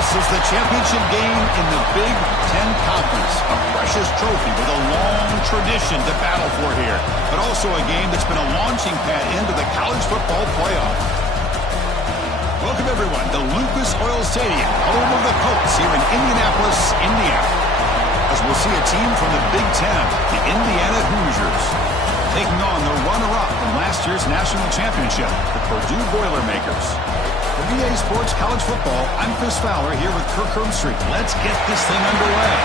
This is the championship game in the Big Ten Conference. A precious trophy with a long tradition to battle for here. But also a game that's been a launching pad into the college football playoff. Welcome, everyone, to Lucas Oil Stadium, home of the Colts here in Indianapolis, Indiana. As we'll see a team from the Big Ten, the Indiana Hoosiers, taking on the runner-up from last year's national championship, the Purdue Boilermakers. For BA Sports College Football, I'm Chris Fowler here with Kirk Herbstreit. Let's get this thing underway.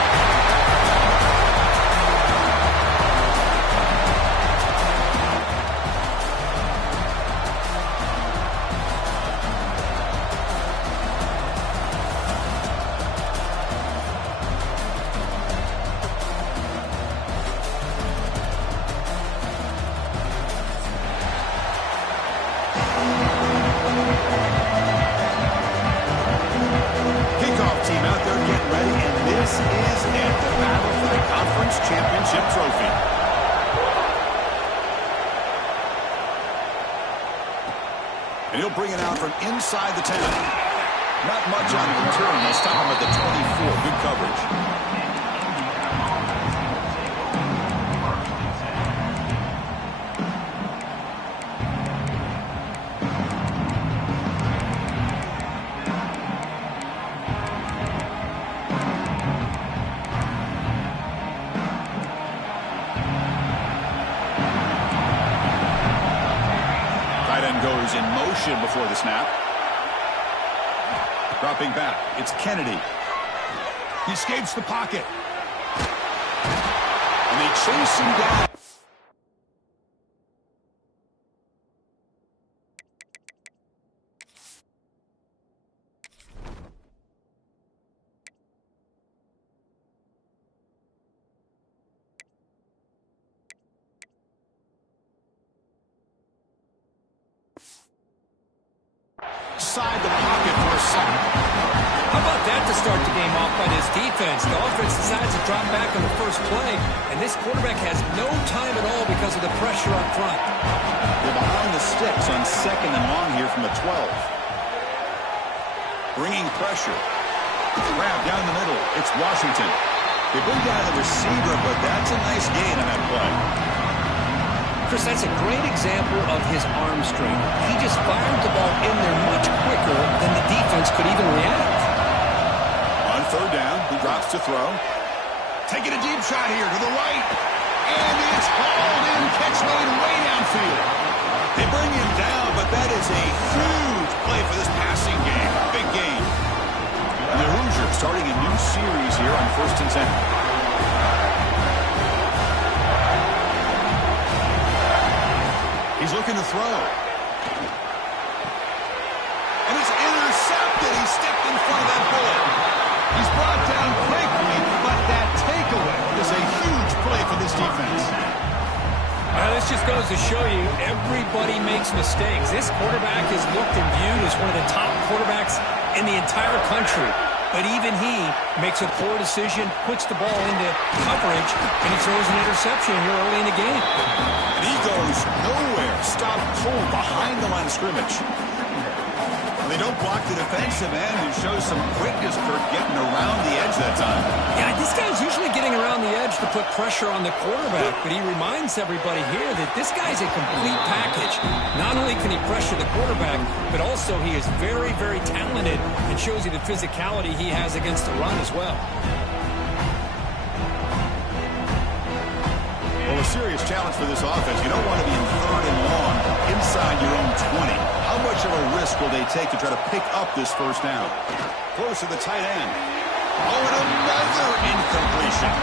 And he'll bring it out from inside the 10. Not much on the return. They'll stop him at the 24. Good coverage. Goes in motion before the snap. Dropping back, it's Kennedy. He escapes the pocket. And they chase him down. Inside the pocket for a sack. How about that to start the game off by this defense? The offense decides to drop back on the first play, and this quarterback has no time at all because of the pressure up front. They're behind the sticks on 2nd and long here from the 12. Bringing pressure. Grab down the middle. It's Washington. They bring down the receiver, but that's a nice gain on that play. Chris, that's a great example of his arm strength. He just fired the ball in there much quicker than the defense could even react. On 3rd down, he drops to throw. Taking a deep shot here to the right. And it's hauled in. Catch made way downfield. They bring him down, but that is a huge play for this passing game. Big game. And the Hoosiers starting a new series here on 1st and 10. He's looking to throw. And it's intercepted. He stepped in front of that bullet. He's brought down quickly, but that takeaway is a huge play for this defense. This just goes to show you everybody makes mistakes. This quarterback is looked and viewed as one of the top quarterbacks in the entire country. But even he makes a poor decision, puts the ball into coverage, and he throws an interception here early in the game. And he goes nowhere. Stop cold behind the line of scrimmage. And they don't block the defensive end, who shows some quickness for getting around the edge that time. Yeah, this guy's usually getting around the edge to put pressure on the quarterback, but he reminds everybody here that this guy's a complete package. Not only can he pressure the quarterback, but also he is very, very talented and shows you the physicality he has against the run as well. Well, a serious challenge for this offense. You don't want to be in 3rd and long inside your own 20. How much of a risk will they take to try to pick up this 1st down? Close to the tight end. Oh, and another incompletion.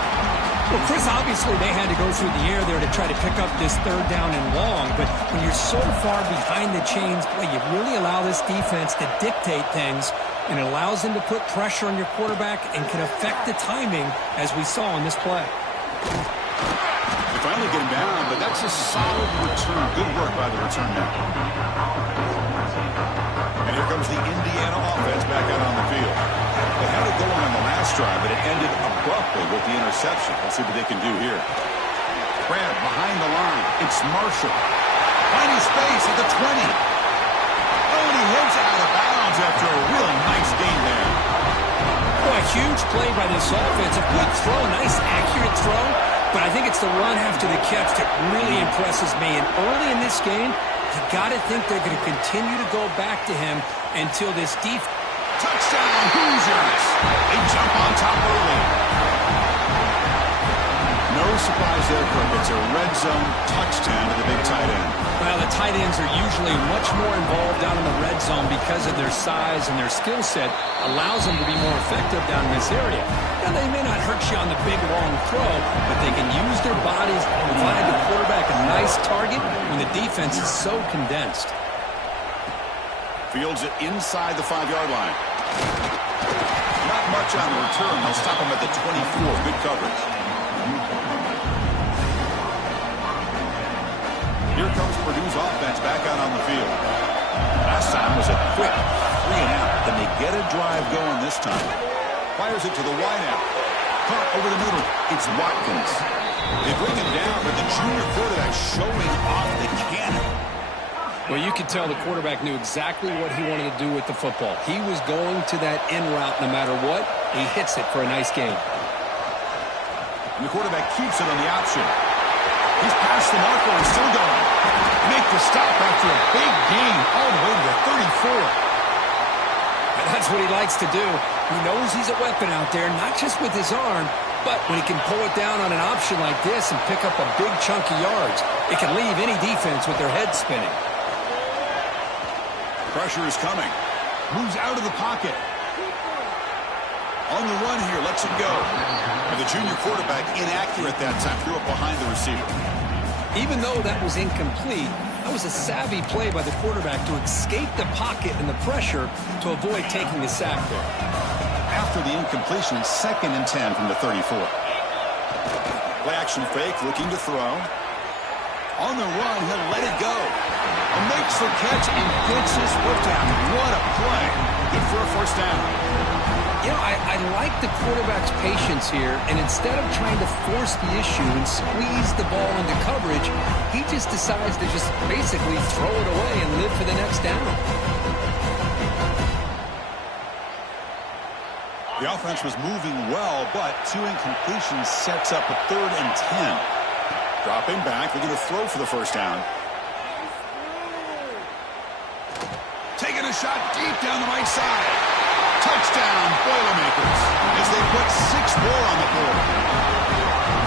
Well, Chris, obviously they had to go through the air there to try to pick up this 3rd down and long, but when you're so far behind the chains, boy, you really allow this defense to dictate things, and it allows them to put pressure on your quarterback and can affect the timing, as we saw in this play. Finally get him down, but that's a solid return. Good work by the return man. And here comes the Indiana offense back out on the field. They had it going on the last drive, but it ended abruptly with the interception. Let's see what they can do here. Grab behind the line. It's Marshall. Finding space at the 20. Oh, and he heads out of bounds after a really nice gain there. by this offense. A good throw, nice accurate throw, but I think it's the run after the catch that really impresses me. And early in this game, you got to think they're going to continue to go back to him until this defense. Touchdown, Hoosiers! They jump on top early. No surprise there, Kirk. It's a red zone touchdown to the big tight end. Well, the tight ends are usually much more involved down in the red zone because of their size and their skill set allows them to be more effective down in this area. Now, they may not hurt you on the big, long throw, but they can use their bodies to provide the quarterback a nice target when the defense is so condensed. Fields it inside the 5-yard line. Not much on the return. They'll stop him at the 24. Good coverage. Here comes Purdue's offense back out on the field. Last time was a quick 3-and-out. Then they get a drive going this time. Fires it to the wideout. Caught over the middle. It's Watkins. They bring him down, but the junior quarterback showing off the cannon. Well, you could tell the quarterback knew exactly what he wanted to do with the football. He was going to that in route no matter what. He hits it for a nice gain. And the quarterback keeps it on the option. He's past the marker and still going. Make the stop after a big gain all the way to the 34. And that's what he likes to do. He knows he's a weapon out there, not just with his arm, but when he can pull it down on an option like this and pick up a big chunk of yards, it can leave any defense with their head spinning. Pressure is coming. Moves out of the pocket. On the run here, lets it go. And the junior quarterback inaccurate that time, threw it behind the receiver. Even though that was incomplete, that was a savvy play by the quarterback to escape the pocket and the pressure to avoid taking the sack there. After the incompletion, 2nd and 10 from the 34. Play action fake, looking to throw. On the run, he'll let it go. And makes the catch and gets his foot down. What a play. Good for a first down. You know, I like the quarterback's patience here, and instead of trying to force the issue and squeeze the ball into coverage, he just decides to just basically throw it away and live for the next down. The offense was moving well, but 2 incompletions sets up a 3rd and 10. Dropping back, they're going to throw for the first down. Taking a shot deep down the right side. Touchdown, Boilermakers, as they put 6 more on the board.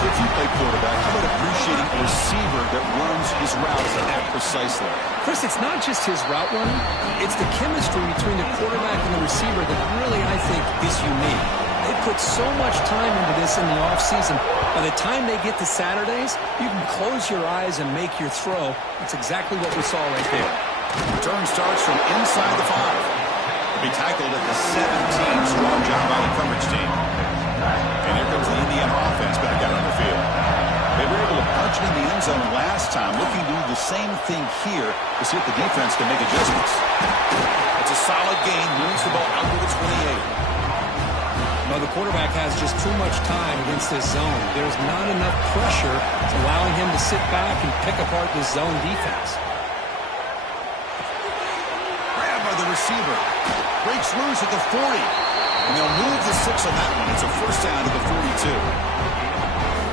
If you play quarterback, how about appreciating a receiver that runs his routes that precisely? Chris, it's not just his route running. It's the chemistry between the quarterback and the receiver that really, I think, is unique. They put so much time into this in the offseason. By the time they get to Saturdays, you can close your eyes and make your throw. That's exactly what we saw right there. Return starts from inside the 5. Be tackled at the 17. Strong job by the coverage team. And here comes the Indiana offense back out on the field. They were able to punch it in the end zone last time, looking to do the same thing here to see if the defense can make adjustments. It's a solid gain, moves the ball out to the 28. Well, the quarterback has just too much time against this zone. There's not enough pressure allowing him to sit back and pick apart this zone defense. Grab by the receiver. Breaks loose at the 40. And they'll move the 6 on that one. It's a first down to the 42.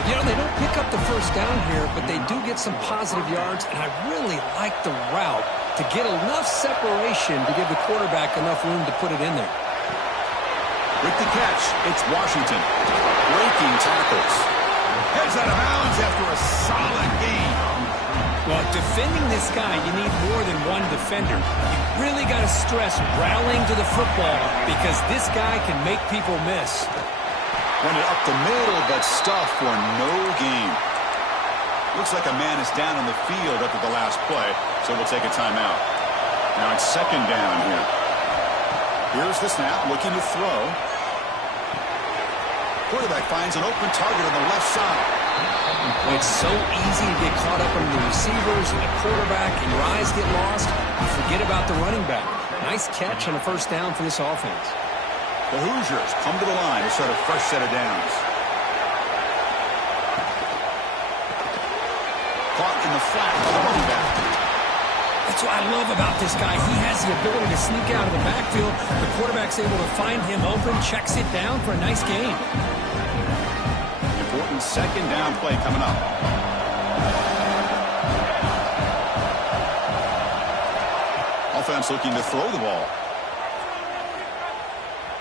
You know, they don't pick up the first down here, but they do get some positive yards, and I really like the route to get enough separation to give the quarterback enough room to put it in there. With the catch, it's Washington. Breaking tackles. Heads out of bounds after a solid gain. Well, defending this guy, you need more than one defender. You really got to stress rallying to the football because this guy can make people miss. Run it up the middle, but stuffed for no gain. Looks like a man is down on the field after the last play, so we'll take a timeout. Now it's 2nd down here. Here's the snap, looking to throw. Quarterback finds an open target on the left side. It's so easy to get caught up in the receivers and the quarterback, and your eyes get lost. You forget about the running back. Nice catch on a first down for this offense. The Hoosiers come to the line to start a fresh set of downs. Caught in the flat by the running back. That's what I love about this guy. He has the ability to sneak out of the backfield. The quarterback's able to find him open, checks it down for a nice gain. Important second down play coming up. Offense looking to throw the ball.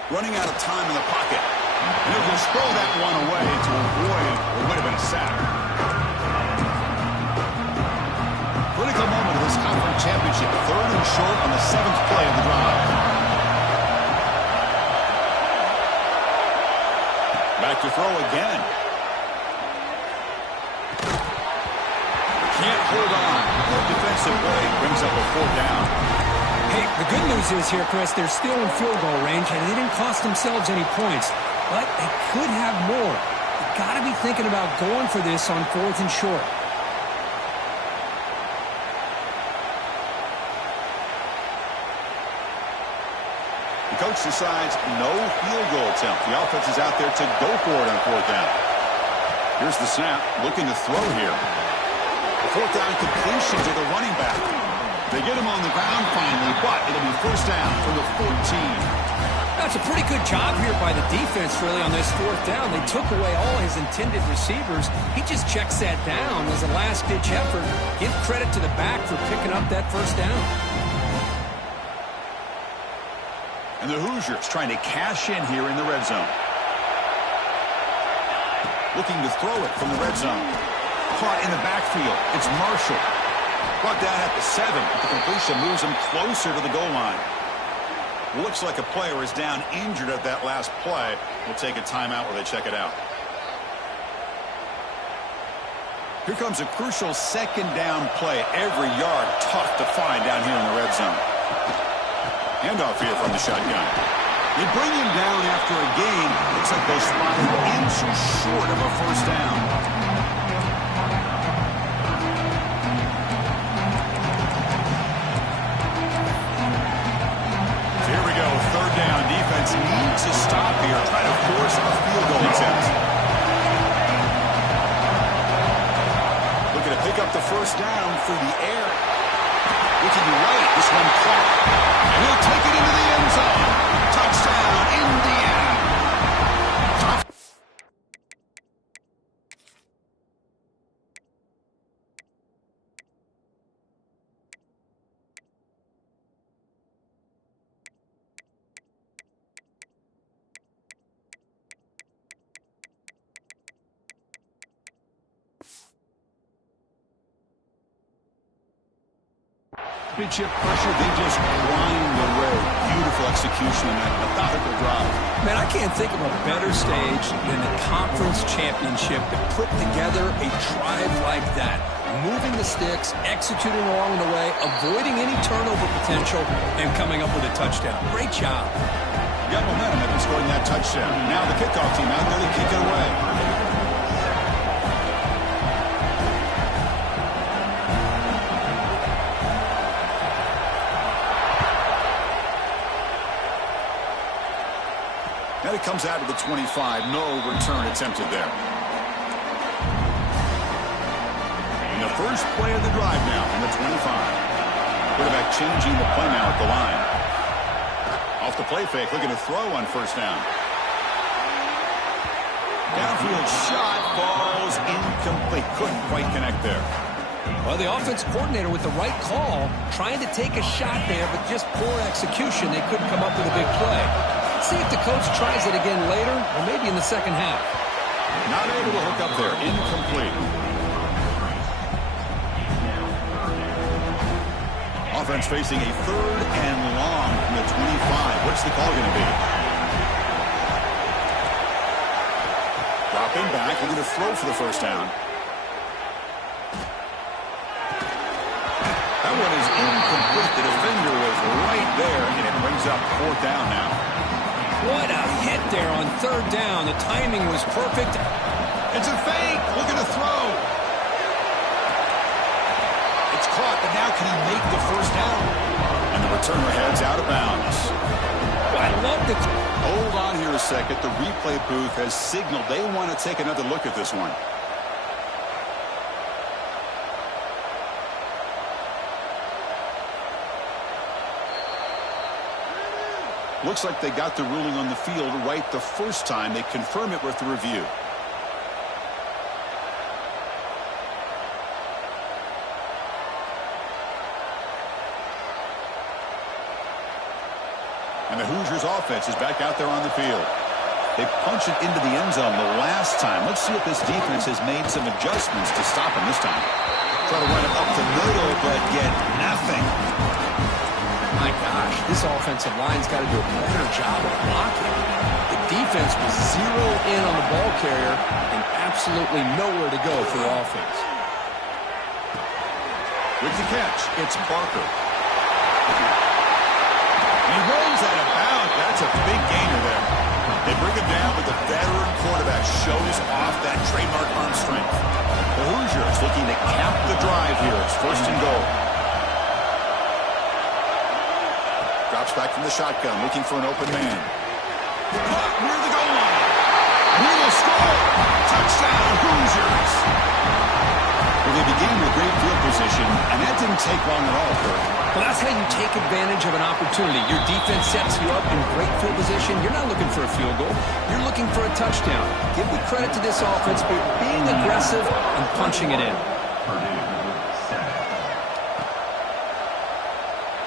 Running out of time in the pocket. And he'll just throw that one away to avoid what would have been a sack. Critical moment of this conference championship. 3rd and short on the 7th play of the drive. Back to throw again. Can't hold on. Good defensive play brings up a 4th down. Hey, the good news is here, Chris, they're still in field goal range, and they didn't cost themselves any points. But they could have more. You've got to be thinking about going for this on 4th and short. The coach decides no field goal attempt. The offense is out there to go for it on 4th down. Here's the snap, looking to throw here. The 4th down completion to the running back. They get him on the ground finally, but it'll be 1st down from the 14. That's a pretty good job here by the defense, really, on this 4th down. They took away all his intended receivers. He just checks that down as a last-ditch effort. Give credit to the back for picking up that 1st down. And the Hoosiers trying to cash in here in the red zone. Looking to throw it from the red zone. Caught in the backfield. It's Marshall. Brought down at the 7. The completion moves him closer to the goal line. Looks like a player is down injured at that last play. We'll take a timeout while they check it out. Here comes a crucial 2nd down play. Every yard tough to find down here in the red zone. Handoff here from the shotgun. They bring him down after a gain. Looks like they spotted inches short of a 1st down. Here we go, 3rd down. Defense needs to stop here, try to force a field goal attempt. Looking to pick up the 1st down through the air. Looking right, this one caught. And he'll take it into the end zone. Touchdown, Indiana. Championship pressure, they just grind away. Beautiful execution in that methodical drive. Man, I can't think of a better stage than the conference championship to put together a drive like that. Moving the sticks, executing along the way, avoiding any turnover potential, and coming up with a touchdown. Great job. You got momentum after scoring that touchdown. Now the kickoff team out there to kick it away. Now it comes out of the 25. No return attempted there. And the first play of the drive now from the 25. Quarterback changing the play now at the line. Off the play fake, looking to throw on 1st down. Downfield shot falls incomplete. Couldn't quite connect there. Well, the offense coordinator with the right call, trying to take a shot there, but just poor execution. They couldn't come up with a big play. See if the coach tries it again later, or maybe in the second half. Not able to hook up there. Incomplete. Offense facing a 3rd and long from the 25. What's the call going to be? Dropping back. We're going to throw for the 1st down. That one is incomplete. The defender was right there, and it brings up 4th down now. What a hit there on 3rd down. The timing was perfect. It's a fake. Looking to throw. It's caught, but now can he make the 1st down? And the returner heads out of bounds. I love the... Hold on here a second. The replay booth has signaled they want to take another look at this one. Looks like they got the ruling on the field right the first time. They confirm it with the review. And the Hoosiers offense is back out there on the field. They punched it into the end zone the last time. Let's see if this defense has made some adjustments to stop him this time. Try to run it up the middle, but get nothing. My gosh, this offensive line's got to do a better job of blocking. The defense was zeroed in on the ball carrier and absolutely nowhere to go for the offense. With the catch, it's Parker. And he rolls out of bounds. That's a big gainer there. They bring him down, but the veteran quarterback shows off that trademark arm strength. The Hoosiers looking to cap the drive here. It's 1st and goal. Drops back from the shotgun, looking for an open man. Caught near the goal line. And he will score. Touchdown, Hoosiers. Well, they began with great field position, and that didn't take long at all, Kurt. Well, that's how you take advantage of an opportunity. Your defense sets you up in great field position. You're not looking for a field goal. You're looking for a touchdown. Give the credit to this offense for being aggressive and punching it in.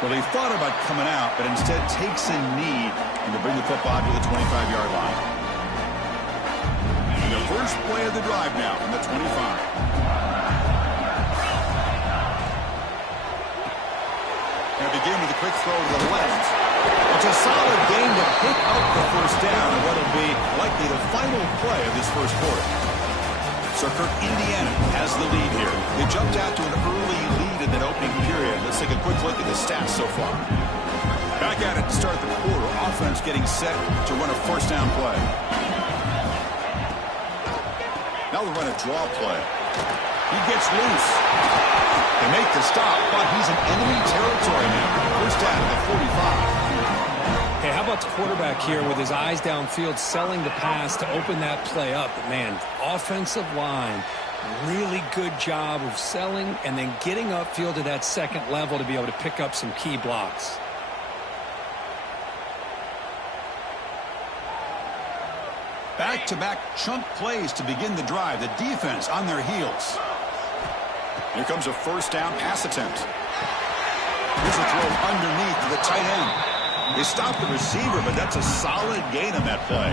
Well, he thought about coming out, but instead takes a knee and to bring the football to the 25-yard line. And the first play of the drive now from the 25. Begin with a quick throw to the left. It's a solid gain to pick up the first down in what will be likely the final play of this first quarter. So Kirk, Indiana has the lead here. They jumped out to an early lead in that opening period. Let's take a quick look at the stats so far. Back at it to start the quarter. Offense getting set to run a first down play. Now they'll run a draw play. He gets loose. They make the stop, but he's in enemy territory now. First down at the 45. Hey, how about the quarterback here with his eyes downfield, selling the pass to open that play up? But, man, offensive line, really good job of selling and then getting upfield to that second level to be able to pick up some key blocks. Back-to-back chunk plays to begin the drive. The defense on their heels. Here comes a first down pass attempt. Here's a throw underneath to the tight end. They stop the receiver, but that's a solid gain on that play.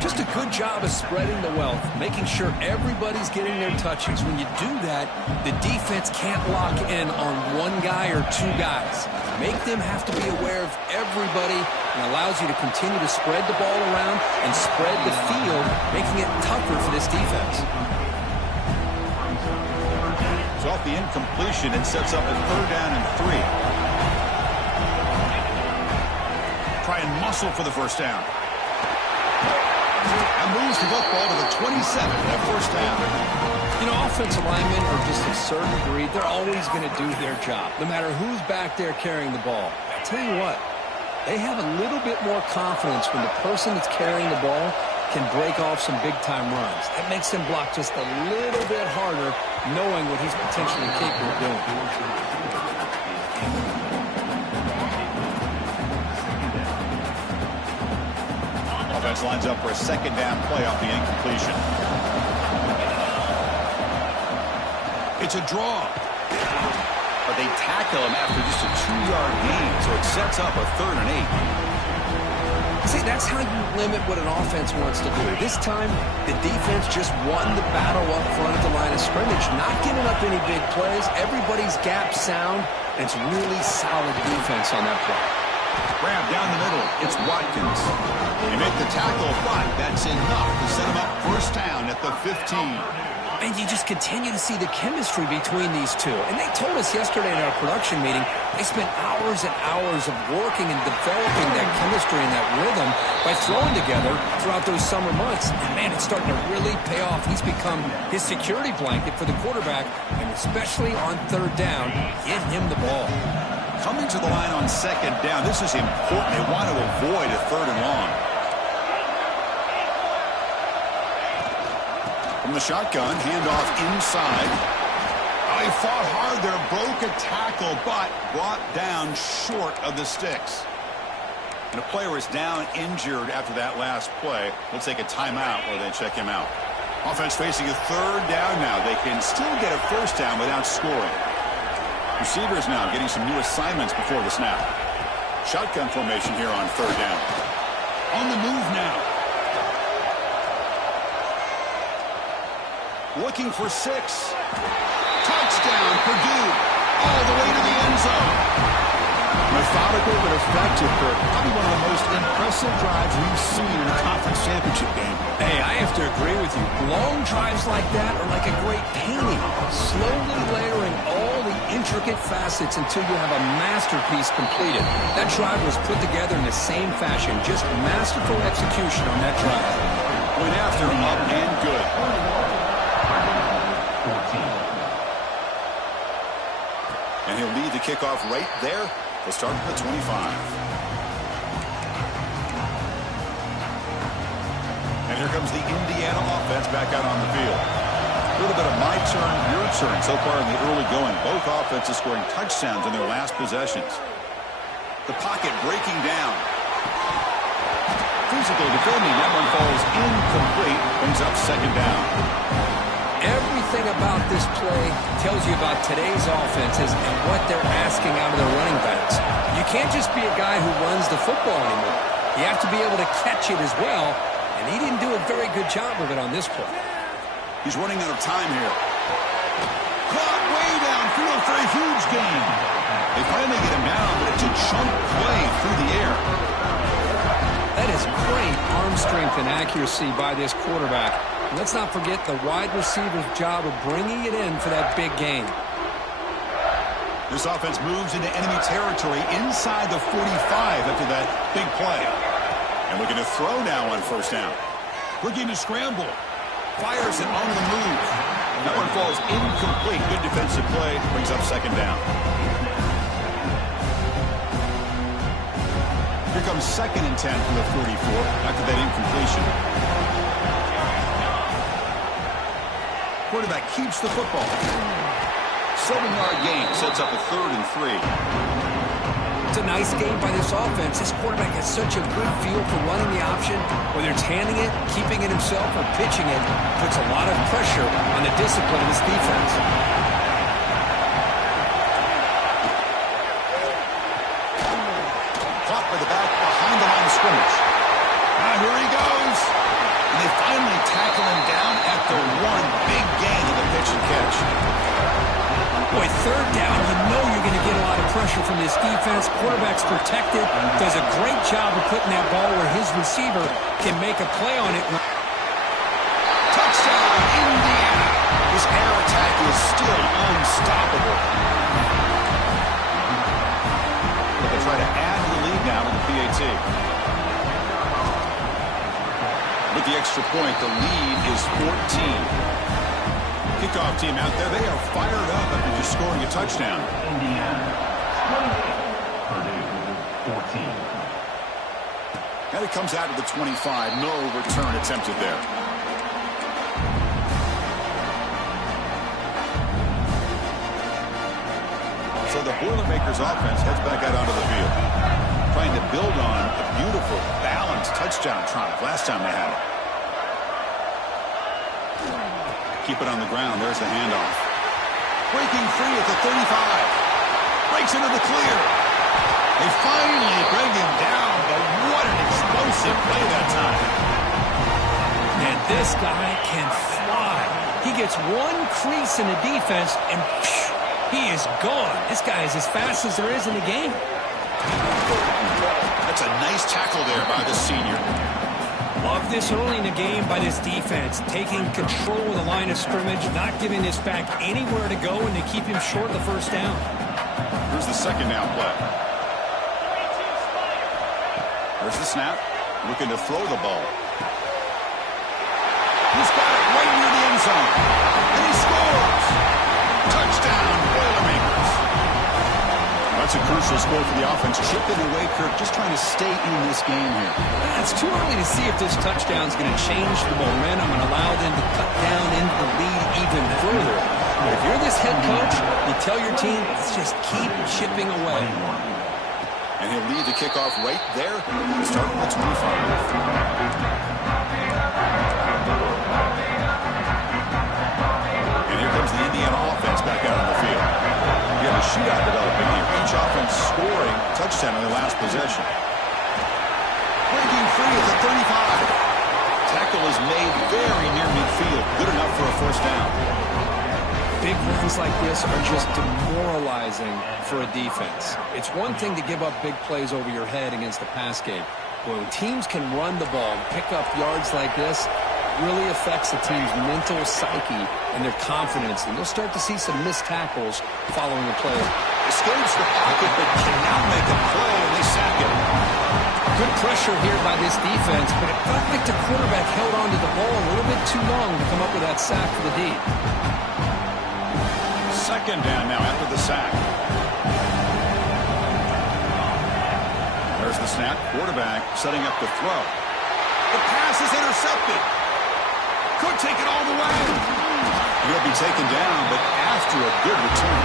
Just a good job of spreading the wealth, making sure everybody's getting their touches. When you do that, the defense can't lock in on one guy or two guys. Make them have to be aware of everybody and allows you to continue to spread the ball around and spread the field, making it tougher for this defense. So off the incompletion, it sets up a 3rd down and 3. Try and muscle for the first down. And moves the football to the 27 at first down. You know, offensive linemen are just a certain breed. They're always going to do their job, no matter who's back there carrying the ball. I'll tell you what, they have a little bit more confidence when the person that's carrying the ball can break off some big-time runs. That makes them block just a little bit harder, knowing what he's potentially capable of doing. Offense lines up for a 2nd down play off the incompletion. It's a draw. But they tackle him after just a 2-yard gain, so it sets up a 3rd and 8. See, that's how you limit what an offense wants to do. This time, the defense just won the battle up front at the line of scrimmage, not giving up any big plays. Everybody's gap sound, and it's really solid defense on that play. Grab down the middle. It's Watkins. They make the tackle, but that's enough to set him up first down at the 15. And you just continue to see the chemistry between these two. And they told us yesterday in our production meeting, they spent hours and hours of working and developing that chemistry and that rhythm by throwing together throughout those summer months. And, man, it's starting to really pay off. He's become his security blanket for the quarterback, and especially on 3rd down, get him the ball. Coming to the line on 2nd down, this is important. They want to avoid a 3rd and long. From the shotgun, handoff inside. Oh, he fought hard there, broke a tackle, but brought down short of the sticks. And a player is down injured after that last play. We'll take a timeout or they check him out. Offense facing a third down now. They can still get a first down without scoring. Receivers now getting some new assignments before the snap. Shotgun formation here on third down. On the move now. Looking for 6. Touchdown, Purdue. All the way to the end zone. Methodical but effective, Kirk. Probably one of the most impressive drives we've seen in a conference championship game. Hey, I have to agree with you. Long drives like that are like a great painting. Slowly layering all the intricate facets until you have a masterpiece completed. That drive was put together in the same fashion. Just masterful execution on that drive. Went after up and good. And he'll lead the kickoff right there. We'll start at the 25. And here comes the Indiana offense back out on the field. A little bit of my turn, your turn so far in the early going. Both offenses scoring touchdowns in their last possessions. The pocket breaking down. Physical defending. That one falls incomplete. Brings up second down. Everything about this play tells you about today's offenses and what they're asking out of their running backs. You can't just be a guy who runs the football anymore. You have to be able to catch it as well, and he didn't do a very good job of it on this play. He's running out of time here. Caught way downfield for a huge gain. They finally get him down, but it's a chunk play through the air. That is great arm strength and accuracy by this quarterback. Let's not forget the wide receiver's job of bringing it in for that big gain. This offense moves into enemy territory inside the 45 after that big play. And looking to throw now on first down. Looking to scramble. Fires it on the move. That one falls incomplete. Good defensive play. Brings up second down. Here comes second and 10 from the 44 after that incompletion. Quarterback keeps the football. 7-yard gain sets up a 3rd and 3. It's a nice game by this offense. This quarterback has such a good feel for running the option. Whether it's handing it, keeping it himself, or pitching it, puts a lot of pressure on the discipline of this defense. Caught by the back behind the line of scrimmage. Now here he goes. And they finally tackle him down after one big gain of the pitch and catch. Boy, third down, you know you're going to get a lot of pressure from this defense. Quarterback's protected, does a great job of putting that ball where his receiver can make a play on it. Touchdown, Indiana. This air attack is still unstoppable. They'll try to add to the lead now with the PAT. With the extra point, the lead is 14. Kickoff team out there, they are fired up after just scoring a touchdown. Indiana 28, Purdue 14. And it comes out to the 25. No return attempted there. So the Boilermakers offense heads back out onto the field, trying to build on a beautiful, balanced touchdown drive last time they had it. Keep it on the ground. There's the handoff. Breaking free at the 35. Breaks into the clear. They finally bring him down, but what an explosive play that time. Man, this guy can fly. He gets one crease in the defense, and he is gone. This guy is as fast as there is in the game. That's a nice tackle there by the senior. Love this early in the game by this defense, taking control of the line of scrimmage, not giving this back anywhere to go, and to keep him short of the first down. Here's the second down play. There's the snap. Looking to throw the ball. He's got it right near the end zone. And he scores! Touchdown, Boilermakers. That's a crucial score for the offense. Chipping away, Kirk, just trying to stay in this game here. It's too early to see if this touchdown is going to change the momentum and allow them to cut down into the lead even further. But if you're this head coach, you tell your team, let's just keep chipping away. And he'll lead the kickoff right there, starting at 25. And here comes the Indiana offense back out on the field. We have a shootout developing here. Each offense scoring touchdown on their last possession. Breaking free at the 35. Tackle is made very near midfield. Good enough for a first down. Big runs like this are just demoralizing for a defense. It's one thing to give up big plays over your head against the pass game. But when teams can run the ball and pick up yards like this, it really affects the team's mental psyche and their confidence. And you'll start to see some missed tackles following the play. Escapes the pocket, but cannot make a play, and they sack it. Good pressure here by this defense, but it felt like the quarterback held onto the ball a little bit too long to come up with that sack for the D. Second down now after the sack. There's the snap. Quarterback setting up the throw. The pass is intercepted. Could take it all the way. He'll be taken down, but after a good return.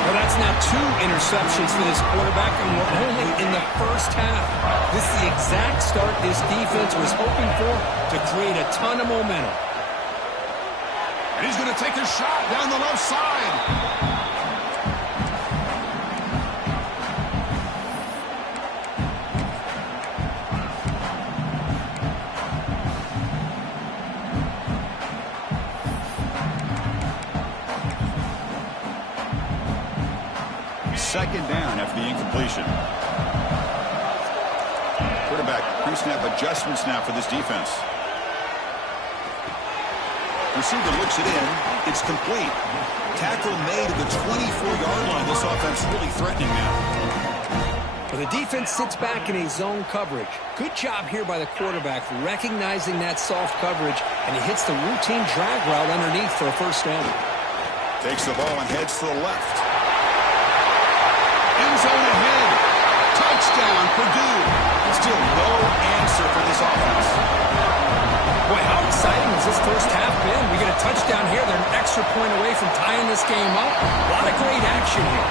Well, that's now 2 interceptions for this quarterback, and we're only in the first half. This is the exact start this defense was hoping for to create a ton of momentum. And he's going to take a shot down the left side. Second down after the incompletion. Quarterback pre-snap adjustment snap for this defense. Receiver looks it in. It's complete. Tackle made at the 24-yard line. This offense really threatening now. Well, the defense sits back in a zone coverage. Good job here by the quarterback recognizing that soft coverage, and he hits the routine drag route underneath for a first down. Takes the ball and heads to the left. End zone ahead. Touchdown, Purdue. Still no answer for this offense. Boy, how exciting has this first half been? We get a touchdown here. They're an extra point away from tying this game up. A lot of great action here.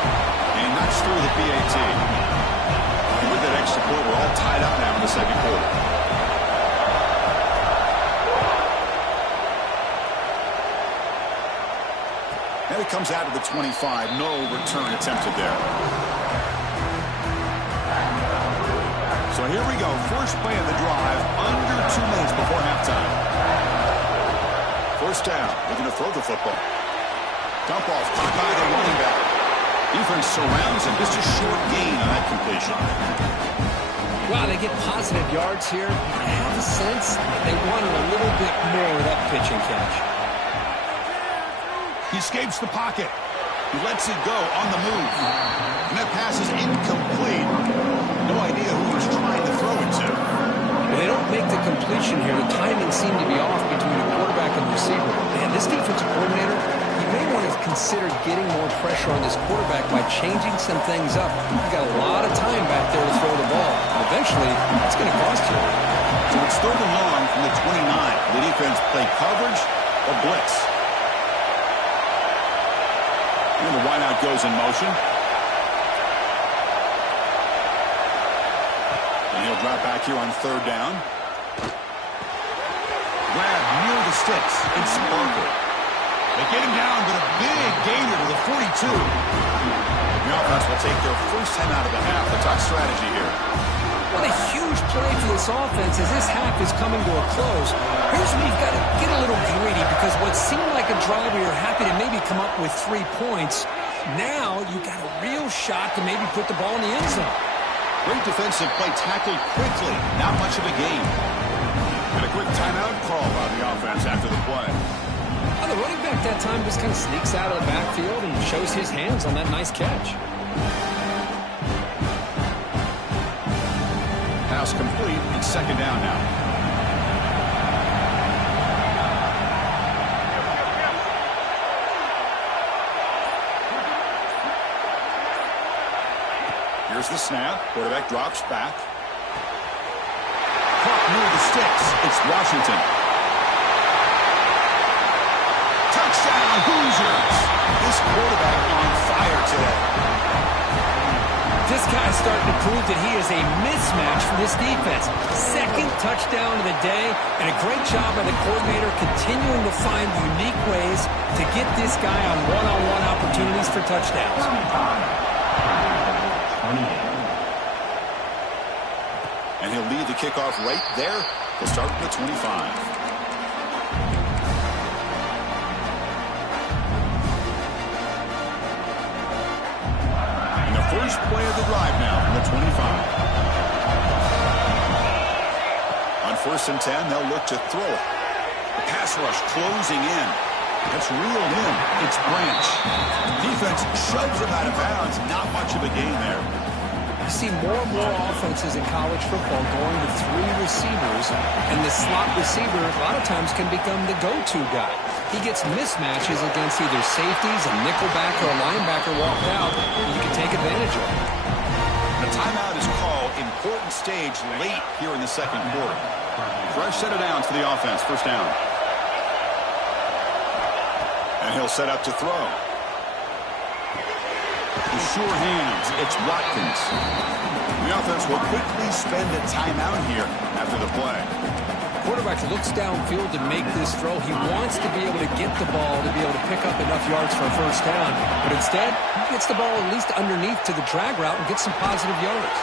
And knocks through the PAT. And with that extra point, we're all tied up now in the second quarter. And it comes out of the 25. No return attempted there. So here we go. First play of the drive, under 2 minutes before halftime. First down. Looking to throw the football. Dump off. Caught by the running back. Defense surrounds him. Just a short gain on that completion. Wow, they get positive yards here. I have a sense they wanted a little bit more of that pitch and catch. He escapes the pocket. He lets it go on the move. And that pass is incomplete. No idea who he was trying to throw it to. When they don't make the completion here, the timing seemed to be off between the quarterback and the receiver. And this defensive coordinator, he may want to consider getting more pressure on this quarterback by changing some things up. You've got a lot of time back there to throw the ball. And eventually, it's going to cost you. So it's third and long from the 29. The defense play coverage or blitz. And the wideout goes in motion. And he'll drop back here on third down. Grab near the sticks. It's Sparkle. They get him down, but a big gainer to the 42. The offense will take their first 10 out of the half. The top strategy here. What a huge play for this offense as this half is coming to a close. Here's where you've got to get a little greedy because what seemed like a drive where you're happy to maybe come up with 3 points, now you've got a real shot to maybe put the ball in the end zone. Great defensive play, tackled quickly. Not much of a gain. And a quick timeout call by the offense after the play. Well, the running back that time just kind of sneaks out of the backfield and shows his hands on that nice catch. Pass complete. It's second down now. Here's the snap. Quarterback drops back. Caught near the sticks. It's Washington. Touchdown, Hoosiers. This quarterback on fire today. This guy's starting to prove that he is a mismatch for this defense. Second touchdown of the day, and a great job by the coordinator continuing to find unique ways to get this guy on one-on-one opportunities for touchdowns. 28. And he'll lead the kickoff right there. He'll start with the 25. First play of the drive now from the 25. On 1st and 10, they'll look to throw it. The pass rush closing in. That's reeled in. It's Branch. Defense shoves him out of bounds. Not much of a gain there. You see more and more offenses in college football going to 3 receivers, and the slot receiver a lot of times can become the go-to guy. He gets mismatches against either safeties, a nickelback, or a linebacker walked out, and you can take advantage of it. A timeout is called. Important stage late here in the second quarter. Fresh set of downs for the offense. First down. And he'll set up to throw. With sure hands, it's Watkins. The offense will quickly spend a timeout here after the play. Quarterback looks downfield to make this throw. He wants to be able to get the ball to be able to pick up enough yards for a first down. But instead, he gets the ball at least underneath to the drag route and gets some positive yards.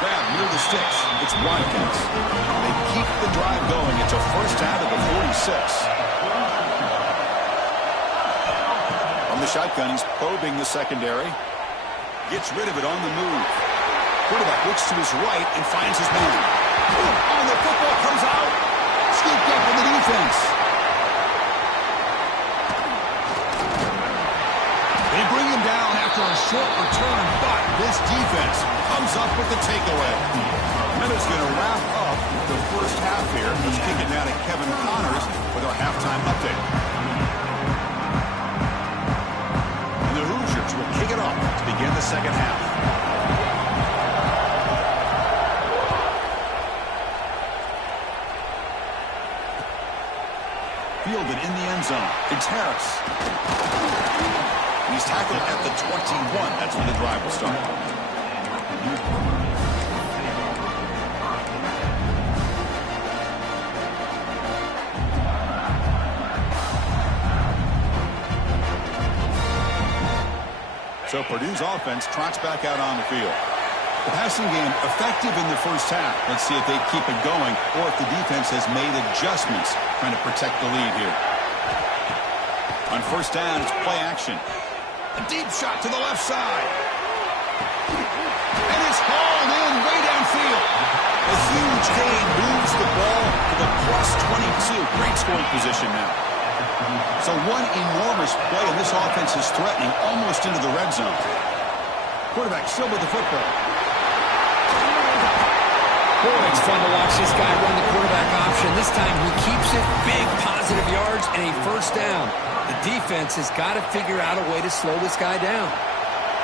Grab near the sticks. It's Watkins. They keep the drive going. It's a first down at the 46. From the shotgun, he's probing the secondary. Gets rid of it on the move. Quarterback looks to his right and finds his man. Oh, the football comes out. Scooped up in the defense. They bring him down after a short return, but this defense comes up with the takeaway. Minutes going to wrap up the first half here. Let's kick it now to Kevin Connors with our halftime update. And the Hoosiers will kick it off to begin the second half. Fielded in the end zone. It's Harris. He's tackled at the 21. That's where the drive will start. So Purdue's offense trots back out on the field. The passing game effective in the first half. Let's see if they keep it going or if the defense has made adjustments trying to protect the lead here. On first down, it's play action. A deep shot to the left side. And it's hauled in way downfield. A huge gain moves the ball to the +22. Great scoring position now. So one enormous play, and this offense is threatening almost into the red zone. Quarterback still with the football. Boy, it's fun to watch this guy run the quarterback option. This time he keeps it, big positive yards, and a first down. The defense has got to figure out a way to slow this guy down.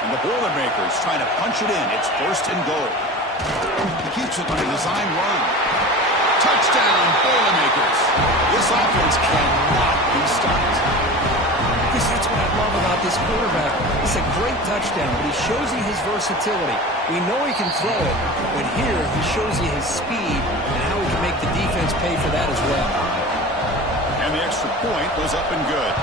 And the Boilermakers trying to punch it in. It's first and goal. He keeps it on a design run. Touchdown, Boilermakers. This offense cannot be stopped. Chris, that's what I love about this quarterback. It's a great touchdown, but he shows you his versatility. We know he can throw it, but here he shows you his speed and how he can make the defense pay for that as well. And the extra point was up and good.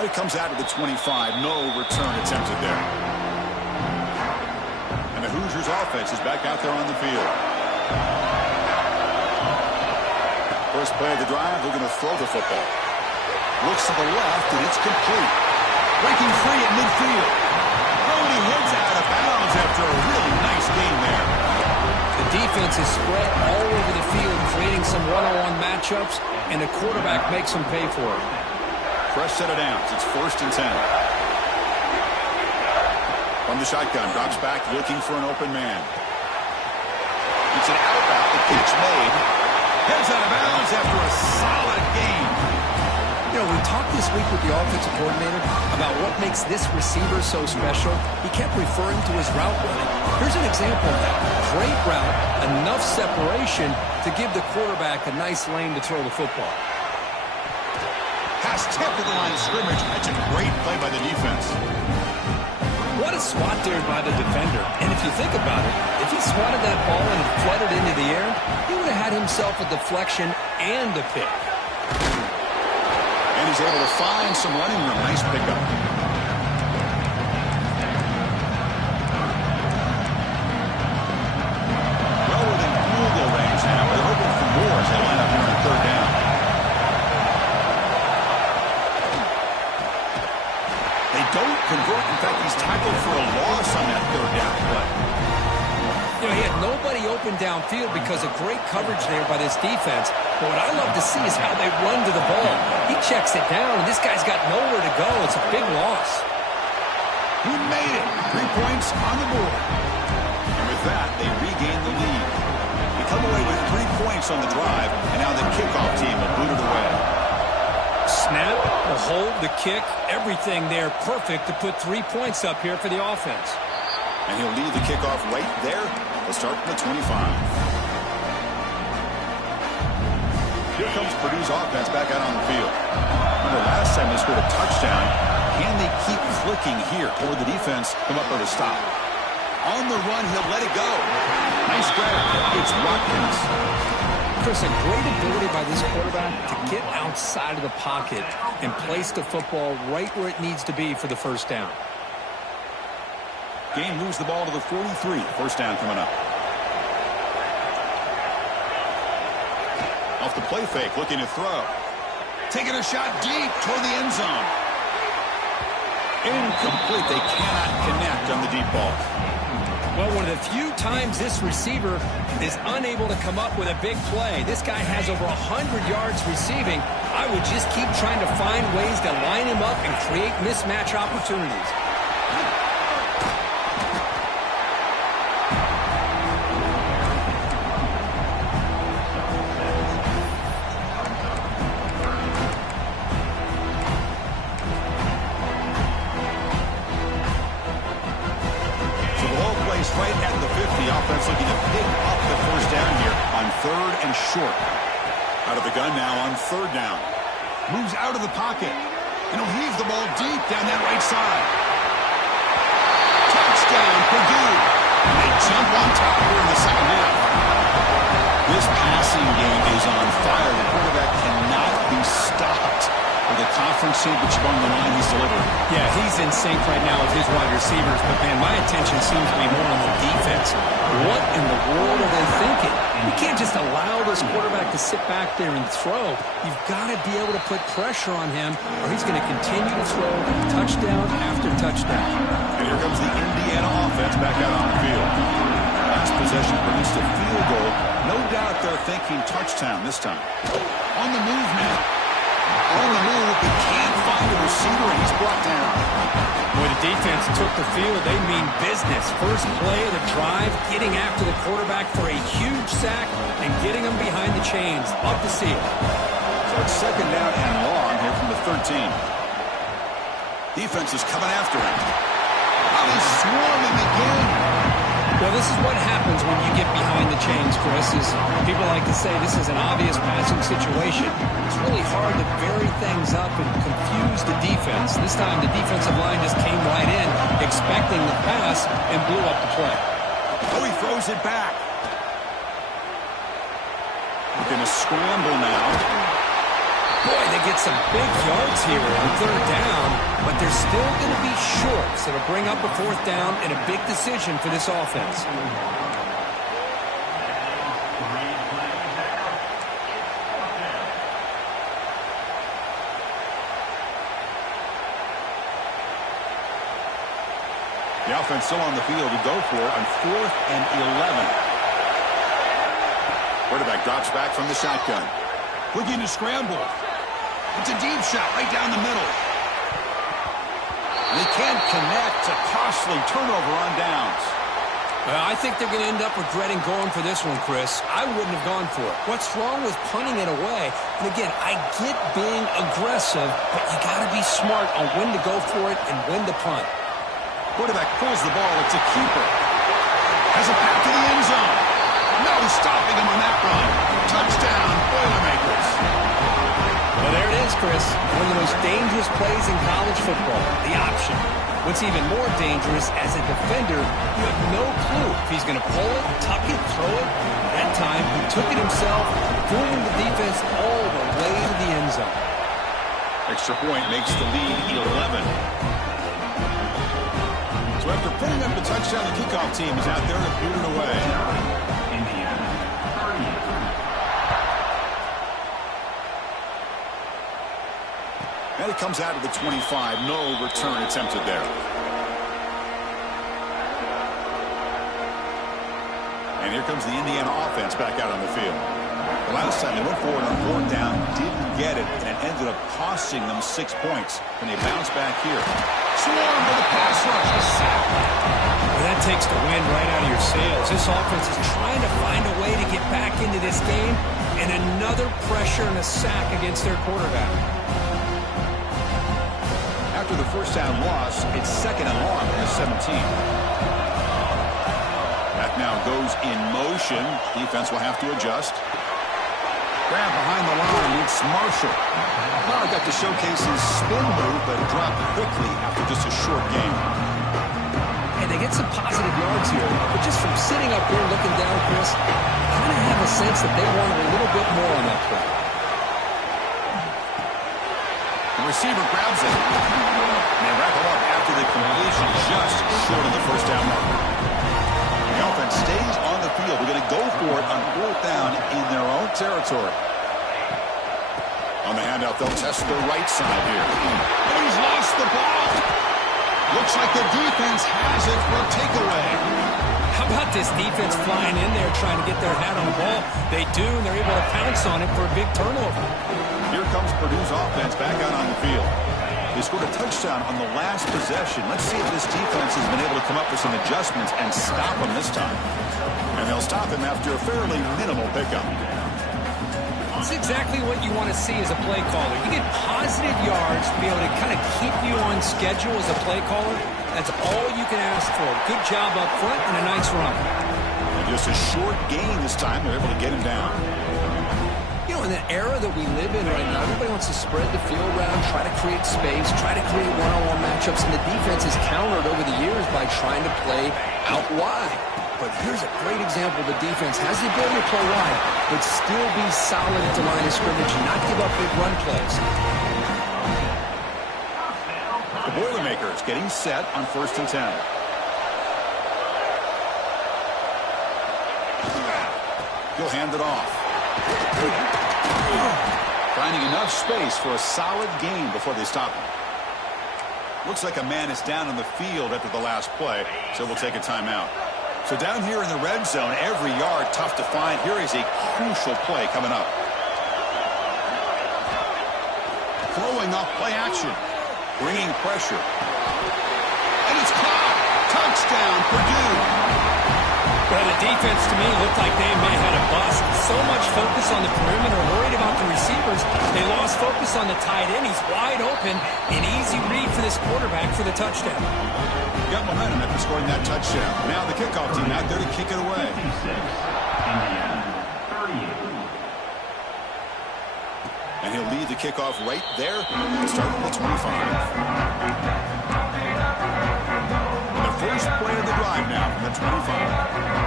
And it comes out to the 25. No return attempted there. And the Hoosiers offense is back out there on the field. First play of the drive, they're going to throw the football. Looks to the left, and it's complete. Breaking free at midfield. Brody heads out of bounds after a really nice game there. The defense is spread all over the field, creating some one-on-one matchups, and the quarterback makes them pay for it. Fresh set of downs. It's first and 10. From the shotgun, drops back, looking for an open man. It's an out-route. The pitch made. Heads out of bounds after a solid game. You know, we talked this week with the offensive coordinator about what makes this receiver so special. He kept referring to his route running. Here's an example of that. Great route, enough separation to give the quarterback a nice lane to throw the football. Pass tipped at the line of scrimmage. That's a great play by the defense. What a swat there by the defender. And if you think about it, if he swatted that ball and it flooded into the air, he would have had himself a deflection and a pick. And he's able to find some running room. Nice pickup. Well within field goal range now. They're hoping for more as they line up here on third down. They don't convert. In fact, he's tackled for a loss on that third down play. You know, he had nobody open downfield because of great coverage there by this defense. But what I love to see is how they run to the ball. He checks it down, and this guy's got nowhere to go. It's a big loss. He made it. 3 points on the board. And with that, they regain the lead. They come away with 3 points on the drive, and now the kickoff team will boot it away. Snap, the hold, the kick, everything there perfect to put 3 points up here for the offense. And he'll lead the kickoff right there. They'll start from the 25. Here comes Purdue's offense back out on the field. Remember last time they scored a touchdown. Can they keep clicking here, or the defense come up with a stop? On the run, he'll let it go. Nice grab. It's Watkins. Chris, a great ability by this quarterback to get outside of the pocket and place the football right where it needs to be for the first down. Game moves the ball to the 43. First down coming up. Off the play fake, looking to throw. Taking a shot deep toward the end zone. Incomplete. They cannot connect on the deep ball. Well, one of the few times this receiver is unable to come up with a big play. This guy has over 100 yards receiving. I would just keep trying to find ways to line him up and create mismatch opportunities. Right at the 50. Offense looking to pick up the first down here on third and short. Out of the gun now on third down. Moves out of the pocket. And he'll heave the ball deep down that right side. Touchdown, Purdue. And they jump on top here in the second half. This passing game is on fire. The quarterback cannot be stopped. With the conference championship on the line, he's delivering. Yeah, he's in sync right now with his wide receivers. But, man, my attention seems to be more on the defense. What in the world are they thinking? You can't just allow this quarterback to sit back there and throw. You've got to be able to put pressure on him, or he's going to continue to throw touchdown after touchdown. And here comes the Indiana offense back out on the field. Last possession produced a field goal. No doubt they're thinking touchdown this time. On the move now. On the move, but can't find a receiver, and he's brought down. When the defense took the field, they mean business. First play of the drive, getting after the quarterback for a huge sack and getting him behind the chains. Love to see it. So it's second down and long here from the 13. Defense is coming after him. Oh, he's swarming again. Well, this is what happens when you get behind the chains, Chris, is people like to say this is an obvious passing situation. It's really hard to vary things up and confuse the defense. This time the defensive line just came right in, expecting the pass, and blew up the play. Oh, he throws it back. They're going to scramble now. Boy, they get some big yards here on third down, but they're still going to be short, so it'll bring up a fourth down and a big decision for this offense. The offense still on the field to go for it on 4th and 11. Quarterback drops back from the shotgun. Looking to scramble. It's a deep shot right down the middle. They can't connect. A costly turnover on downs. Well, I think they're going to end up regretting going for this one, Chris. I wouldn't have gone for it. What's wrong with punting it away? And again, I get being aggressive, but you got to be smart on when to go for it and when to punt. Quarterback pulls the ball. It's a keeper. Has it back to the end zone. No stopping him on that run. Touchdown, Boilermakers. Well, Well, there it is, Chris. One of the most dangerous plays in college football, the option. What's even more dangerous, as a defender, you have no clue if he's going to pull it, tuck it, throw it. That time, he took it himself, fooling the defense all the way to the end zone. Extra point makes the lead 11. So after putting up the touchdown, the kickoff team is out there to boot it away. Indiana, 30. And it comes out of the 25. No return attempted there. And here comes the Indiana offense back out on the field. The last time they went forward on fourth down, didn't get it, and it ended up costing them 6 points. And they bounce back here. Swarm with a pass rush. A sack. Well, that takes the wind right out of your sails. This offense is trying to find a way to get back into this game, and another pressure and a sack against their quarterback. After the first down loss, it's second and long from the 17. That now goes in motion. Defense will have to adjust. Grab behind the line. It's Marshall. Well, got to showcase his spin move, but dropped quickly after just a short game. And they get some positive yards here, but just from sitting up here looking down, Chris, I kind of have a sense that they wanted a little bit more on that play. The receiver grabs it. And they wrap it up after the completion, just short of the first down mark. The offense stays on the field. We're going to go for it on fourth down in their own territory. On the handout, they'll test the right side here. And he's lost the ball. Looks like the defense has it for a takeaway. How about this defense flying in there trying to get their hat on the ball? They do, and they're able to pounce on it for a big turnover. Here comes Purdue's offense back out on the field. They scored a touchdown on the last possession. Let's see if this defense has been able to come up with some adjustments and stop them this time. And they'll stop him after a fairly minimal pickup. That's exactly what you want to see as a play caller. You get positive yards to be able to kind of keep you on schedule as a play caller. That's all you can ask for. Good job up front and a nice run. And just a short gain this time. They're able to get him down. You know, in the era that we live in right now, everybody wants to spread the field around, try to create space, try to create one-on-one matchups, and the defense has countered over the years by trying to play out wide. But here's a great example. The defense has the ability to play wide, but still be solid at the line of scrimmage and not give up big run plays. The Boilermakers getting set on 1st and 10. He'll hand it off. Finding enough space for a solid gain before they stop him. Looks like a man is down on the field after the last play, so we'll take a timeout. So down here in the red zone, every yard tough to find. Here is a crucial play coming up. Throwing off play action. Bringing pressure. And it's caught. Touchdown, Purdue. Well, the defense, to me, looked like they may have had a bust. So much focus on the perimeter, worried about the receivers. They lost focus on the tight end. He's wide open. An easy read for this quarterback for the touchdown. Got momentum after scoring that touchdown. Now the kickoff team out there to kick it away. 56. Indiana, 38. And he'll lead the kickoff right there. Start with the 25. And the first play of the drive now from the 25.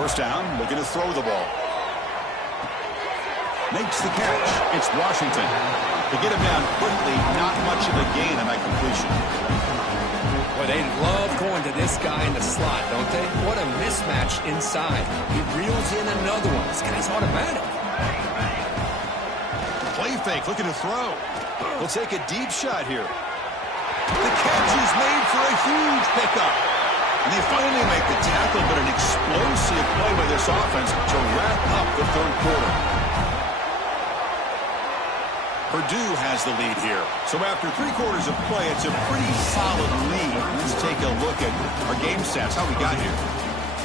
First down, looking to throw the ball. Makes the catch. It's Washington. To get him down quickly, not much of a gain on that completion. Well, they love going to this guy in the slot, don't they? What a mismatch inside. He reels in another one. This guy's automatic. Play fake, looking to throw. He'll take a deep shot here. The catch is made for a huge pickup. And they finally make the tackle, but an explosive play by this offense to wrap up the third quarter. Purdue has the lead here. So after 3 quarters of play, it's a pretty solid lead. Let's take a look at our game stats, how we got here.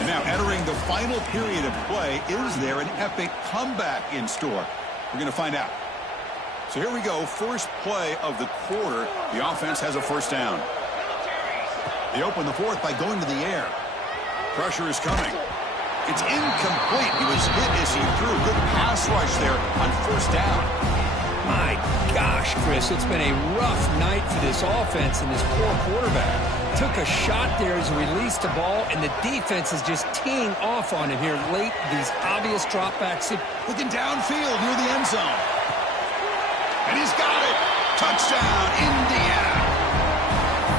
And now entering the final period of play, is there an epic comeback in store? We're going to find out. So here we go, first play of the quarter. The offense has a first down. They open the fourth by going to the air. Pressure is coming. It's incomplete. He was hit as he threw. Good pass rush there on first down. My gosh, Chris, it's been a rough night for this offense and this poor quarterback. Took a shot there as he released the ball, and the defense is just teeing off on it here late. These obvious dropbacks. Looking downfield near the end zone. And he's got it. Touchdown, Indiana.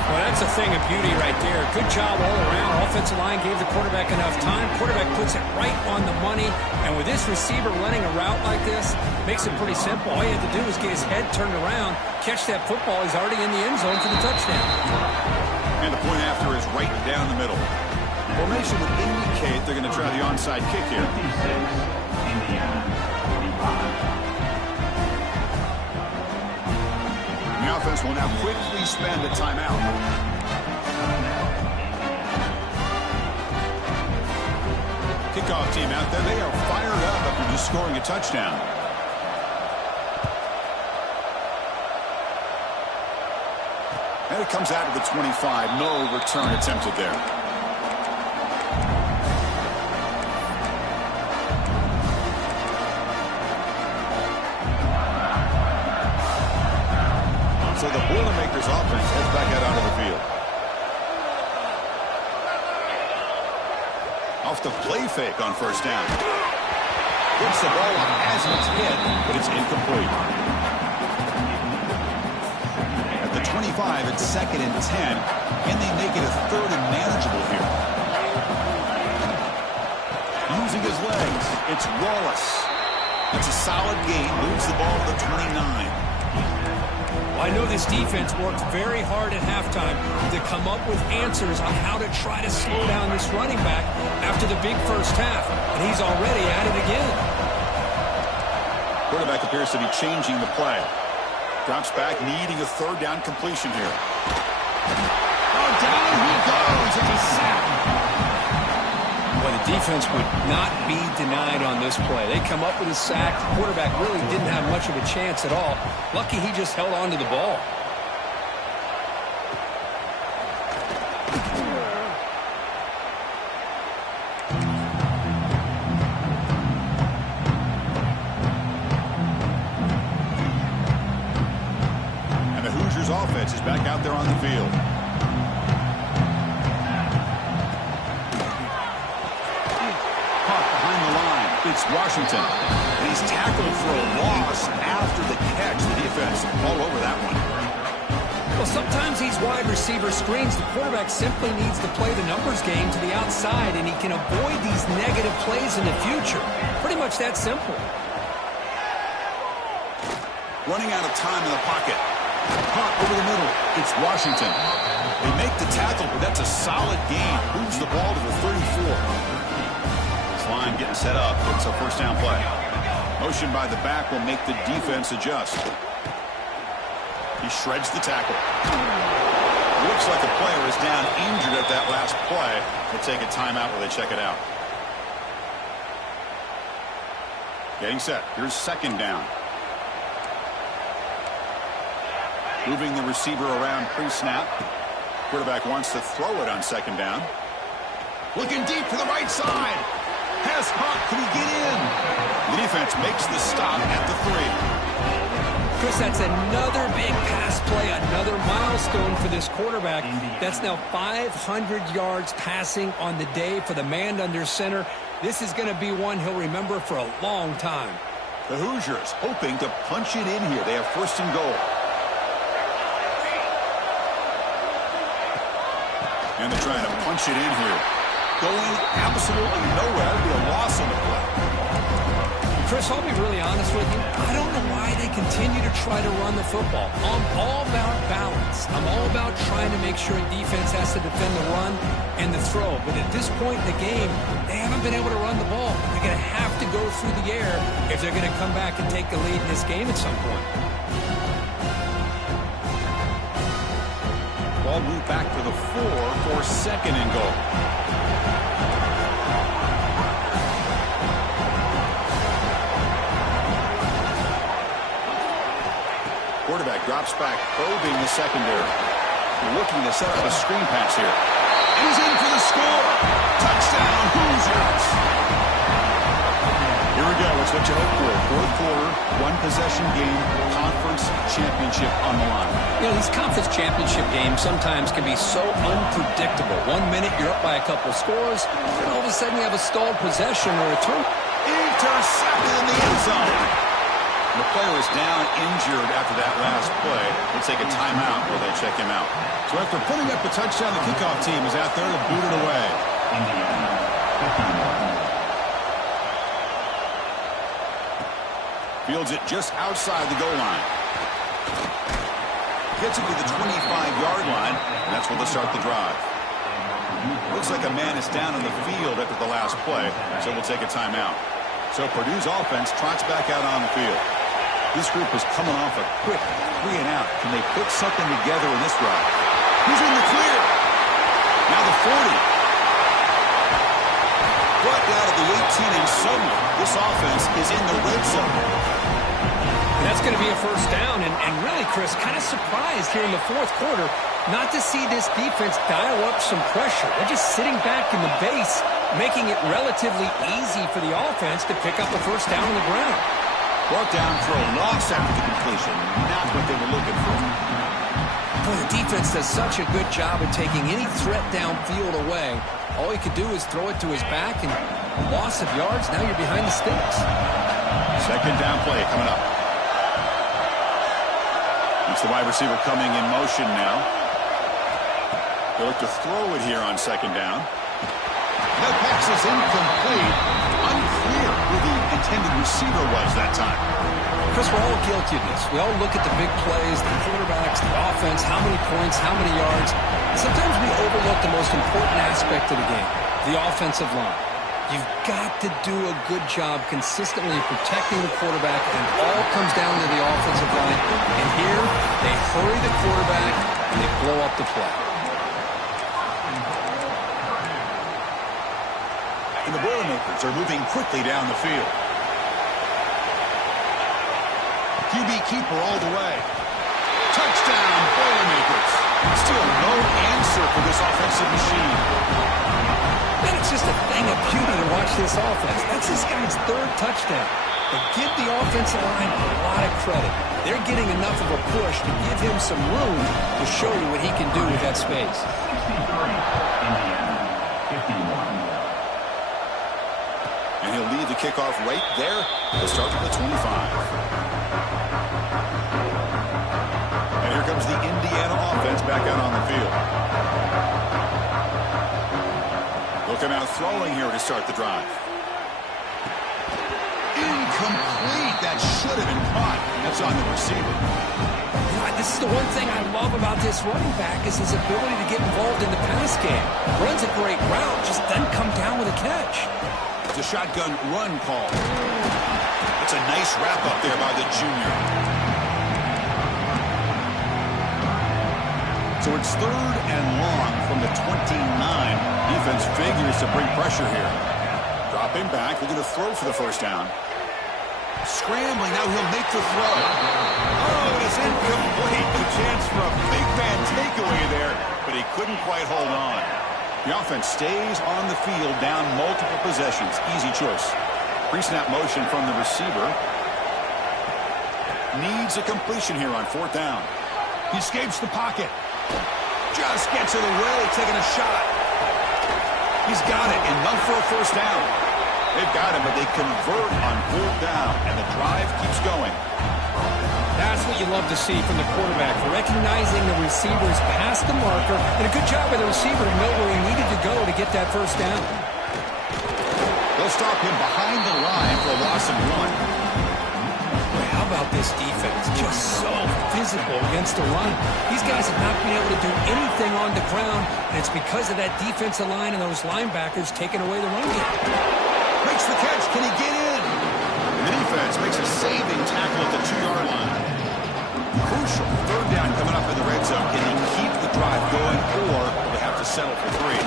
Well, that's a thing of beauty right there. Good job all around. Offensive line gave the quarterback enough time. Quarterback puts it right on the money. And with this receiver running a route like this, makes it pretty simple. All you had to do was get his head turned around, catch that football. He's already in the end zone for the touchdown. And the point after is right down the middle. Formation would indicate they're going to try the onside kick here. 56, Indiana, 45. The offense will now quickly spend a timeout. Kickoff team out there. They are fired up after just scoring a touchdown. And it comes out of the 25. No return attempted there. So the Boilermakers offense heads back out onto the field. Off the play fake on first down. Gets the ball off as it's hit, but it's incomplete. At the 25, it's 2nd and 10, and they make it a 3rd and manageable here. Using his legs, it's Wallace. That's a solid gain, moves the ball to the 29. Well, I know this defense worked very hard at halftime to come up with answers on how to try to slow down this running back after the big first half, and he's already at it again. Quarterback appears to be changing the play. Drops back, needing a 3rd down completion here. Oh, down he goes. It's a sack. Well, the defense would not be denied on this play. They come up with a sack. The quarterback really didn't have much of a chance at all. Lucky he just held on to the ball. And the Hoosiers offense is back out there on the field. It's Washington. And he's tackled for a loss after the catch. The defense all over that one. Well, sometimes these wide receiver screens, the quarterback simply needs to play the numbers game to the outside, and he can avoid these negative plays in the future. Pretty much that simple. Running out of time in the pocket. Caught over the middle. It's Washington. They make the tackle, but that's a solid gain. Moves the ball to the 34. Line getting set up. It's a first down play. Motion by the back will make the defense adjust. He shreds the tackle. Looks like the player is down injured at that last play. They take a timeout while they check it out. Getting set. Here's 2nd down. Moving the receiver around pre-snap. Quarterback wants to throw it on 2nd down. Looking deep to the right side. Has Hunt. Can he get in? The defense makes the stop at the 3. Chris, that's another big pass play, another milestone for this quarterback. That's now 500 yards passing on the day for the man under center. This is going to be one he'll remember for a long time. The Hoosiers hoping to punch it in here. They have 1st and goal. And they're trying to punch it in here. Going absolutely nowhere. That'd be a loss on the play. Chris, I'll be really honest with you. I don't know why they continue to try to run the football. I'm all about balance. I'm all about trying to make sure a defense has to defend the run and the throw. But at this point in the game, they haven't been able to run the ball. They're going to have to go through the air if they're going to come back and take the lead in this game at some point. Ball moved back to the 4 for 2nd and goal. Quarterback drops back, probing the secondary. Looking to set up a screen pass here. And he's in for the score. Touchdown, Hoosiers. Here we go. It's what you hope for. Fourth quarter, one-possession game, conference championship on the line. You know, these conference championship games sometimes can be so unpredictable. 1 minute you're up by a couple scores, and all of a sudden you have a stalled possession or a turn. Intercepted in the end zone. The player is down injured after that last play. They take a timeout while they check him out. So after putting up the touchdown, the kickoff team is out there to boot it away. Indiana, 51. Fields it just outside the goal line. Gets it to the 25-yard line, and that's where they'll start the drive. Looks like a man is down on the field after the last play, so we'll take a timeout. So Purdue's offense trots back out on the field. This group is coming off a quick 3 and out. Can they put something together in this drive? Who's in the clear? Now the 40. Brought down to the 18, and suddenly this offense is in the red zone. And that's going to be a first down, and really, Chris, kind of surprised here in the fourth quarter not to see this defense dial up some pressure. They're just sitting back in the base, making it relatively easy for the offense to pick up a first down on the ground. Brought down throw, lost after the completion. Not what they were looking for. Boy, the defense does such a good job of taking any threat downfield away. All he could do is throw it to his back, and loss of yards, now you're behind the sticks. Second down play coming up. It's the wide receiver coming in motion now. They'll look to throw it here on second down. That pass is incomplete. Unclear who the intended receiver was that time. Chris, we're all guilty of this. We all look at the big plays, the quarterbacks, the offense, how many points, how many yards. Sometimes we overlook the most important aspect of the game, the offensive line. You've got to do a good job consistently protecting the quarterback, and it all comes down to the offensive line. And here, they hurry the quarterback, and they blow up the play. And the Boilermakers are moving quickly down the field. QB keeper all the way. Touchdown, Boilermakers. Still no answer for this offensive machine. Man, it's just a thing of beauty to watch this offense. That's this guy's third touchdown. But give the offensive line a lot of credit. They're getting enough of a push to give him some room to show you what he can do with that space. 63, Indiana, 51. And he'll lead the kickoff right there. He'll start at the 25. And here comes the Indiana offense back out on the field. Looking out throwing here to start the drive. Incomplete. That should have been caught. That's on the receiver. This is the one thing I love about this running back is his ability to get involved in the pass game. Runs a great route, just doesn't come down with a catch. It's a shotgun run call. That's a nice wrap up there by the junior. So it's third and long from the 29. Defense figures to bring pressure here. Dropping back, looking to throw for the first down. Scrambling, now he'll make the throw. Oh, it is incomplete. A chance for a big man takeaway there, but he couldn't quite hold on. The offense stays on the field down multiple possessions. Easy choice. Pre-snap motion from the receiver. Needs a completion here on fourth down. He escapes the pocket. Just gets it away, taking a shot. He's got it, enough for a first down. They've got him, but they convert on fourth down, and the drive keeps going. That's what you love to see from the quarterback, recognizing the receivers past the marker, and a good job by the receiver to know where he needed to go to get that first down. They'll stop him behind the line for a loss of 1. Boy, how about this defense? Just so physical against the run. These guys have not been able to do anything on the ground, and it's because of that defensive line and those linebackers taking away the run game. Makes the catch. Can he get in? The defense makes a saving tackle at the 2-yard line. Crucial third down coming up in the red zone. Can he keep the drive going, or will they have to settle for 3?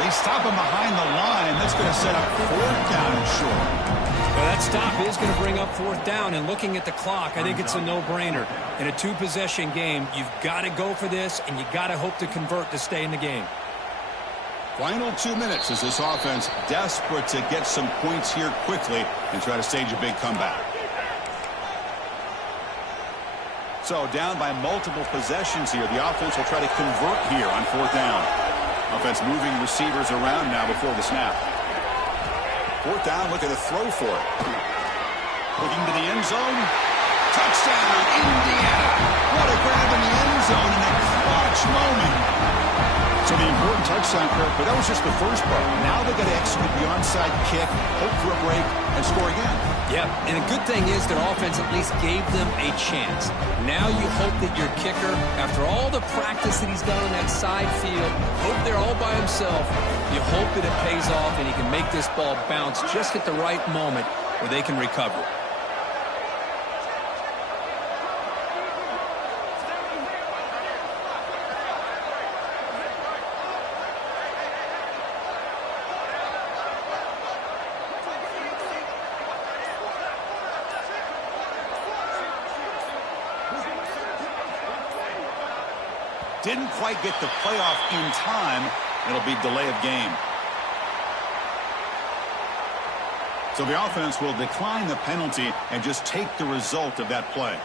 They stop him behind the line. That's going to set up 4th down and short. Well, that stop is going to bring up 4th down, and looking at the clock, I think it's a no-brainer. In a 2-possession game, you've got to go for this, and you got to hope to convert to stay in the game. Final 2 minutes as this offense desperate to get some points here quickly and try to stage a big comeback. So down by multiple possessions here, the offense will try to convert here on 4th down. Offense moving receivers around now before the snap. 4th down, look at the throw for it. Looking to the end zone. Touchdown, Indiana. What a grab in the end zone in a clutch moment. So the important touchdown, Kirk, but that was just the first part. Now they've got to execute the onside kick, hope for a break, and score again. Yep, and a good thing is their offense at least gave them a chance. Now you hope that your kicker, after all the practice that he's done on that side field, hope they're all by himself. You hope that it pays off and he can make this ball bounce just at the right moment where they can recover. Didn't quite get the playoff in time. It'll be delay of game. So the offense will decline the penalty and just take the result of that play.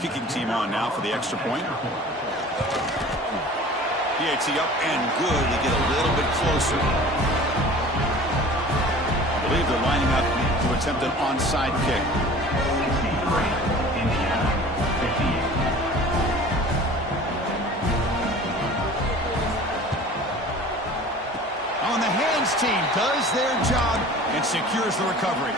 Kicking team on now for the extra point. PAT up and good to get a little bit closer. I believe they're lining up to attempt an onside kick. 63, Indiana, 58. On the hands team does their job and secures the recovery.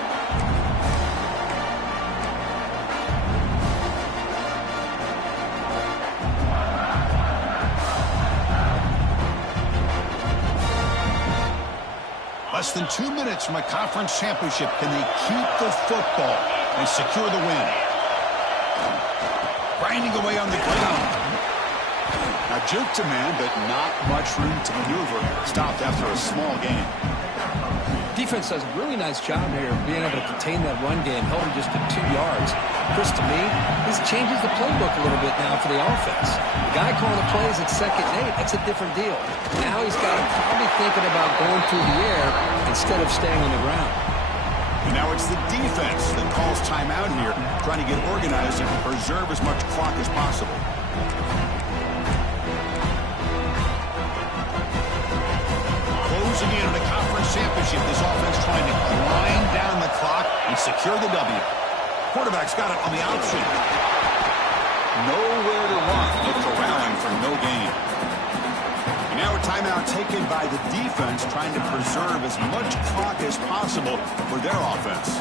Less than 2 minutes from a conference championship. Can they keep the football and secure the win? Grinding away on the ground. Now juke to man, but not much room to maneuver. Stopped after a small gain. Defense does a really nice job here of being able to contain that run game, held him just to 2 yards. Chris, to me, this changes the playbook a little bit now for the offense. The guy calling the plays at 2nd and 8, that's a different deal. Now he's got him probably thinking about going through the air instead of staying on the ground. And now it's the defense that calls timeout here, trying to get organized and preserve as much clock as possible. Closing in on the conference championship, this offense trying to grind down the clock and secure the W. Quarterback's got it on the option. Nowhere to run. Look around for no gain. And now a timeout taken by the defense, trying to preserve as much clock as possible for their offense.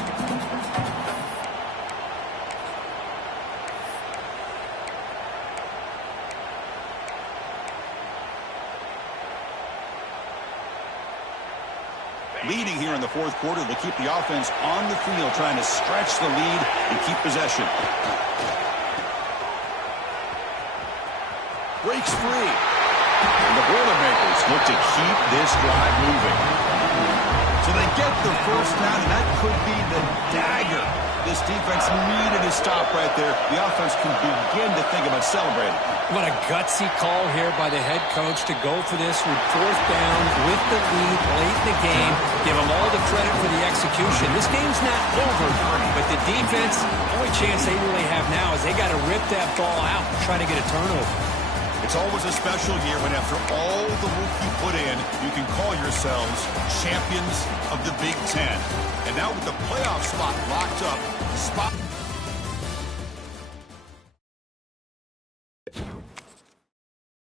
Leading here in the 4th quarter, they'll keep the offense on the field, trying to stretch the lead and keep possession. Breaks free. And the Boilermakers look to keep this drive moving. So they get the first down, and that could be the dagger. This defense needed to stop right there. The offense can begin to think about celebrating. What a gutsy call here by the head coach to go for this with 4th down with the lead late in the game. Give them all the credit for the execution. This game's not over, but the defense, the only chance they really have now is they got to rip that ball out and try to get a turnover. It's always a special year when after all the work you put in, you can call yourselves champions of the Big Ten. And now with the playoff spot locked up,